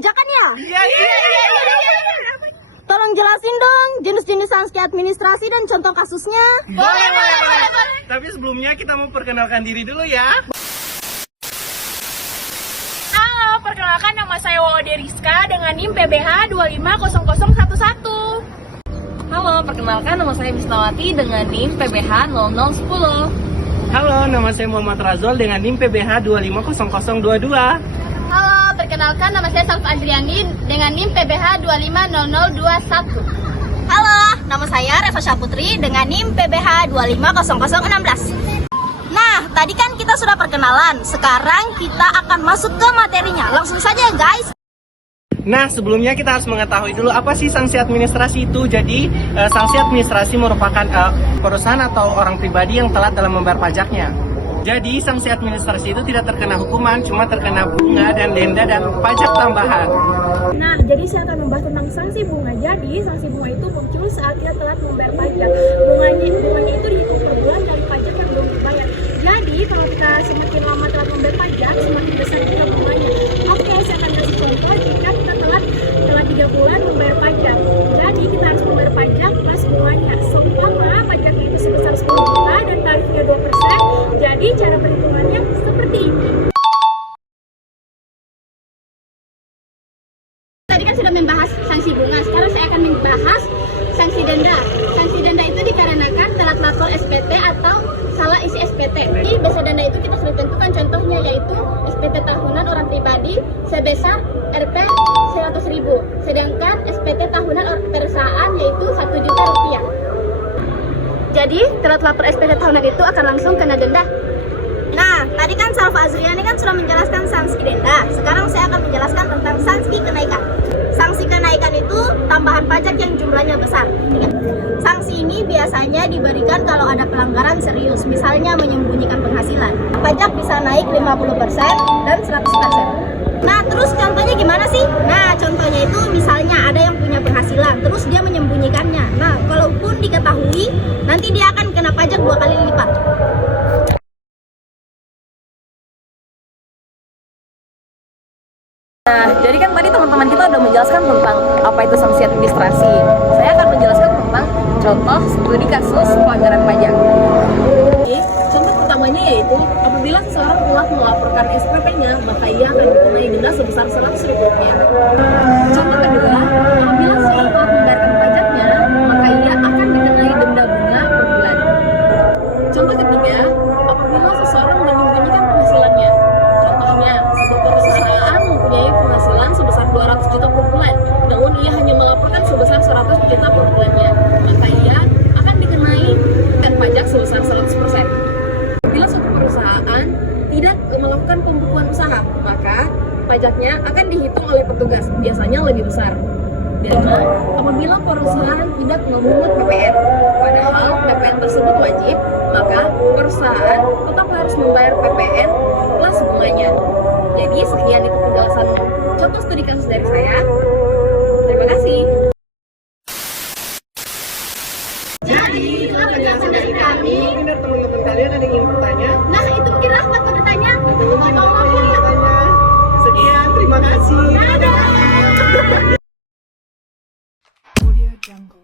perpajakan ya? Iya. Tolong jelasin dong jenis-jenis sanksi administrasi dan contoh kasusnya. Boleh. Tapi sebelumnya kita mau perkenalkan diri dulu ya. Halo, perkenalkan nama saya Wawade Rizka dengan NIM PBH 250011. Halo, perkenalkan nama saya Misnawati dengan NIM PBH 0010. Halo, nama saya Muhammad Razol dengan NIM PBH 250022. Halo, perkenalkan nama saya Salva Andriani dengan NIM PBH 250021. Halo, nama saya Reva Syaputri dengan NIM PBH 250016. Nah, tadi kan kita sudah perkenalan. Sekarang kita akan masuk ke materinya. Langsung saja ya guys. Nah, sebelumnya kita harus mengetahui dulu apa sih sanksi administrasi itu. Jadi, sanksi administrasi merupakan perusahaan atau orang pribadi yang telat dalam membayar pajaknya. Jadi, sanksi administrasi itu tidak terkena hukuman, cuma terkena bunga dan denda dan pajak tambahan. Nah, jadi saya akan membahas tentang sanksi bunga. Jadi, sanksi bunga itu muncul saat kita telat membayar pajak. Bunganya itu dihitung per bulan dari pajak yang belum dibayar. Jadi, kalau kita semakin lama telat membayar pajak, semakin besar juga bunganya. Oke, saya akan kasih contoh jika kita telat 3 bulan membayar pajak. Jadi, kita harus membayar pajak plus bunganya. Seumpama pajaknya itu sebesar 10 juta dan tarifnya 2%. Jadi, cara perhitungannya seperti ini. Tadi kan sudah membahas sanksi bunga, sekarang saya akan membahas sanksi denda. Sanksi denda itu dikarenakan telat lapor SPT atau salah isi SPT. Jadi biasa denda itu kita sudah tentukan contohnya yaitu SPT tahunan orang pribadi sebesar Rp 100.000, sedangkan SPT tahunan perusahaan yaitu Rp1 juta. Jadi telat lapor SPT tahunan itu akan langsung kena denda. Nah, tadi kan Salva Azriani kan sudah menjelaskan sanksi denda. Sekarang saya akan menjelaskan tentang sanksi kenaikan. Sanksi kenaikan itu tambahan pajak yang jumlahnya besar. Sanksi ini biasanya diberikan kalau ada pelanggaran serius, misalnya menyembunyikan penghasilan. Pajak bisa naik 50% dan 100%. Nah, terus contohnya gimana sih? Nah, contohnya itu misalnya ada yang punya penghasilan, terus dia menyembunyikannya. Nah, kalaupun diketahui, nanti dia akan kena pajak 2 kali lipat. Nah, jadi kan tadi teman-teman kita udah menjelaskan tentang apa itu sanksi administrasi. Saya akan menjelaskan tentang contoh studi kasus pelanggaran pajak. Contoh pertamanya yaitu apabila seseorang telah melaporkan SPP-nya, maka ia akan dikenai denda sebesar Rp100.000. Contoh kedua, apabila seseorang telah membayarkan pajaknya, maka ia akan dikenai denda bunga per bulan. Contoh ketiga, apabila seseorang menyembunyikan penghasilannya. Contohnya, sebuah perusahaan mempunyai penghasilan sebesar 200 juta per bulan, namun ia hanya melaporkan sebesar 100 juta per bulannya, maka ia akan dikenai pajak sebesar 100%. Bila suatu perusahaan tidak melakukan pembukuan usaha, maka pajaknya akan dihitung oleh petugas, biasanya lebih besar. Dan apabila perusahaan tidak memungut PPN, padahal PPN tersebut wajib, maka perusahaan tetap harus membayar PPN plus bunganya. Jadi sekian itu penjelasan contoh studi kasus dari saya. Terima kasih. Jadi itulah penjelasan dari kami. Mungkin teman-teman kalian ada yang ingin bertanya? Nah, itu mungkin Rahmat mau bertanya. Sekian, terima kasih. Dadah. Audio Jungle.